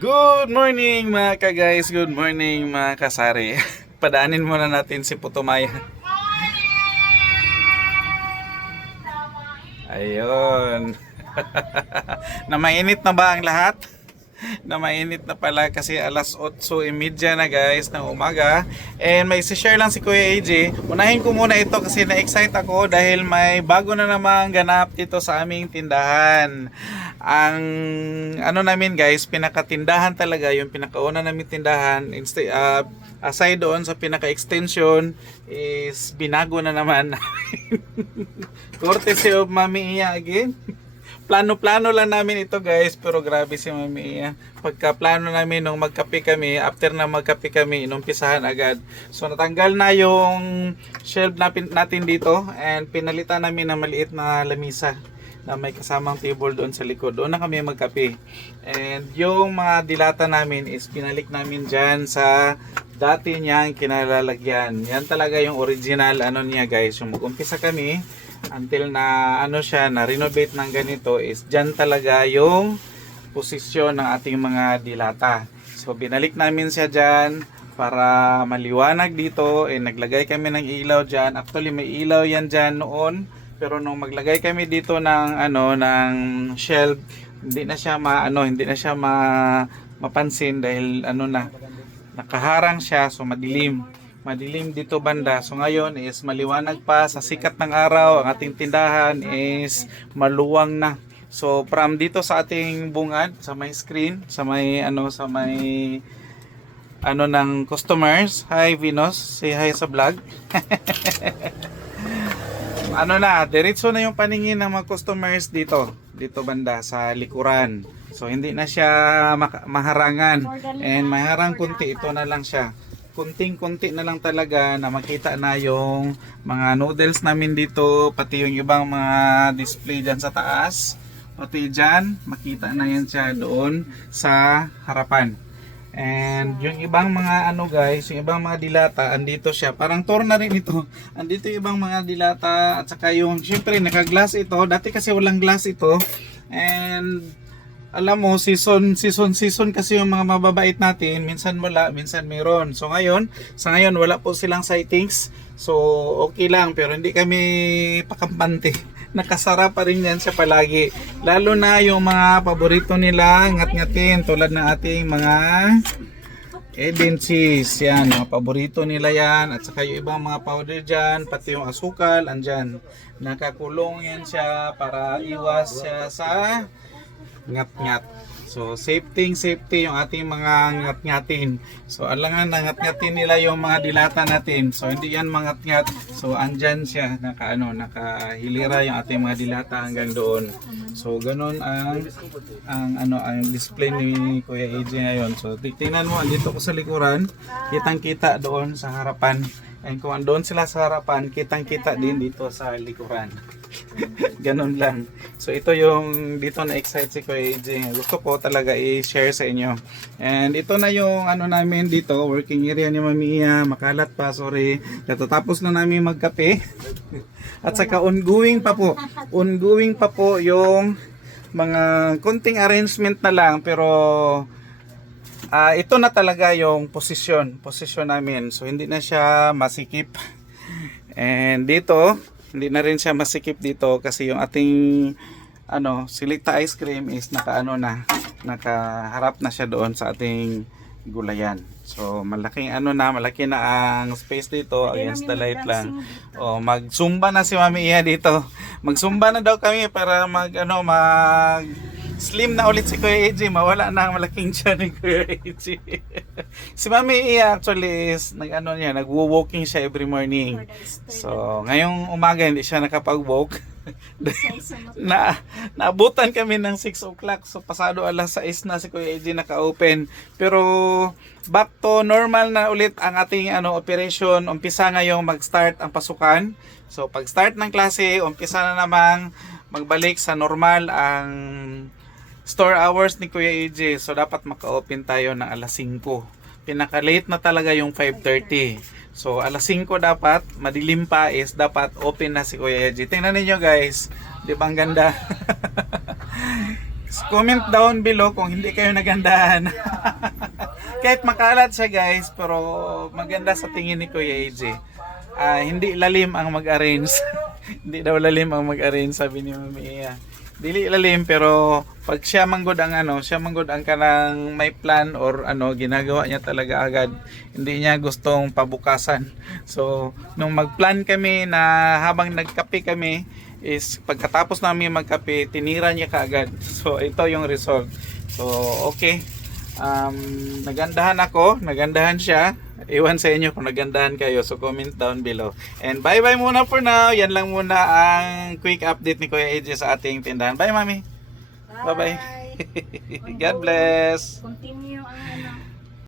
Good morning mga ka-guys, good morning mga kasari. Padaanin muna natin si Putumaya. Ayun. Na mainit na ba ang lahat? Na mainit na pala kasi alas 8:30 na guys ng umaga. And may share lang si Kuya AJ. Unahin ko muna ito kasi na-excite ako dahil may bago na namang ganap dito sa aming tindahan. Ang ano namin guys, pinakatindahan talaga, yung pinakauna namin tindahan, aside doon sa pinaka-extension is binago na naman. Courtesy of Mami Iya again. Plano-plano lang namin ito guys, pero grabe si Mami Iya. Pagka-plano namin nung magkape kami, after na magkape kami, inumpisahan agad. So natanggal na yung shelf natin dito and pinalitan namin ng maliit na lamisa na may kasamang table doon sa likod. Doon na kami magkape. And yung mga dilata namin is pinalik namin dyan sa dati niyang kinalalagyan. Yan talaga yung original ano niya guys. Yung mag-umpisa kami until na ano siya, na renovate ng ganito is dyan talaga yung posisyon ng ating mga dilata. So binalik namin siya dyan para maliwanag dito. Naglagay kami ng ilaw dyan. Actually may ilaw yan dyan noon. Pero nung maglagay kami dito ng ng shelf, hindi na siya mapansin dahil nakaharang siya, so madilim. Madilim dito banda. So ngayon is maliwanag pa sa sikat ng araw. Ang ating tindahan is maluwang na. So from dito sa ating bungad, sa may screen, sa may ng customers. Hi Venus, say hi sa vlog. Diretso na yung paningin ng mga customers dito banda sa likuran. So hindi na siya maharangan, and maharang kunti, ito na lang siya. Kunting-kunti na lang talaga na makita na yung mga noodles namin dito, pati yung ibang mga display dyan sa taas. Pati dyan, makita na yan siya doon sa harapan. And yung ibang mga yung ibang mga dilata, andito siya. Parang tour na rin ito. Andito yung ibang mga dilata at saka yung, syempre naka-glass ito. Dati kasi walang glass ito. And alam mo, season kasi yung mga mababait natin. Minsan wala, minsan meron. So sa ngayon wala po silang sightings. So okay lang, pero hindi kami pakampante. Nakasara pa rin yan siya palagi. Lalo na yung mga paborito nila, ngat-ngatin, tulad ng ating mga Eden cheese. Yan, mga paborito nila yan. At saka yung ibang mga powder dyan, pati yung asukal, andyan. Nakakulong yan siya para iwas siya sa ngat-ngat. So safety yung ating mga ngat-ngatin. So alangan na ngat-ngatin nila yung mga dilata natin. So hindi yan mangat-ngat. So andyan siya, nakahilira yung ating mga dilata hanggang doon. So ganun ang display ni Kuya AJ ngayon. So tingnan mo, andito ko sa likuran, kitang-kita doon sa harapan. And kung andun sila sa harapan, kitang-kita din dito sa likuran. Ganun lang. So ito yung dito na excite si Kuya AJ. Gusto ko talaga i-share sa inyo. And ito na yung namin dito, working area ni Mami Iya. Makalat pa, sorry. Katatapos na namin magkape. At saka ongoing pa po yung mga konting arrangement na lang, pero ito na talaga yung posisyon namin. So hindi na siya masikip. And dito, hindi na rin siya masikip dito kasi yung ating Selecta ice cream is nakaharap na siya doon sa ating gulayan. So malaki na ang space dito against the light lang. Magsumba na si Mami Iya dito. Magsumba na daw kami para mag slim na ulit si Kuya AJ, mawala na ang malaking tiyan ni Kuya AJ. Si Mami Iya actually is nagwo-walking siya every morning. So ngayong umaga hindi siya nakapag-walk. Naabutan kami ng 6 o'clock. So pasado alas 6 na si Kuya AJ naka-open. Pero back to normal na ulit ang ating operation. Umpisa ngayong mag-start ang pasukan. So pag start ng klase, umpisa na namang magbalik sa normal ang store hours ni Kuya AJ. So dapat maka-open tayo ng alas 5. Pinaka-late na talaga yung 5:30. So alas 5 dapat, madilim pa is dapat open na si Kuya AJ. Tingnan niyo guys, di ba ang ganda? Comment down below kung hindi kayo nagandahan. Kahit makalat siya guys, pero maganda sa tingin ni Kuya AJ. Hindi lalim ang mag-arrange. Hindi daw lalim ang mag-arrange, sabi ni Mami Iya. Dili lalim, pero pag siya manggod ang siya manggod ang kanang may plan or ginagawa niya talaga agad. Hindi niya gustong pabukasan. So, nung mag-plan kami na habang nagkape kami, is pagkatapos namin magkape, tinira niya kaagad. So, ito yung result. So, okay. Nagandahan ako, nagandahan siya. Iwan sa inyo kung nagandahan kayo. So comment down below. And bye bye muna for now. Yan lang muna ang quick update ni Kuya AJ sa ating tindahan. Bye mami. Bye bye. God bless. Continue ang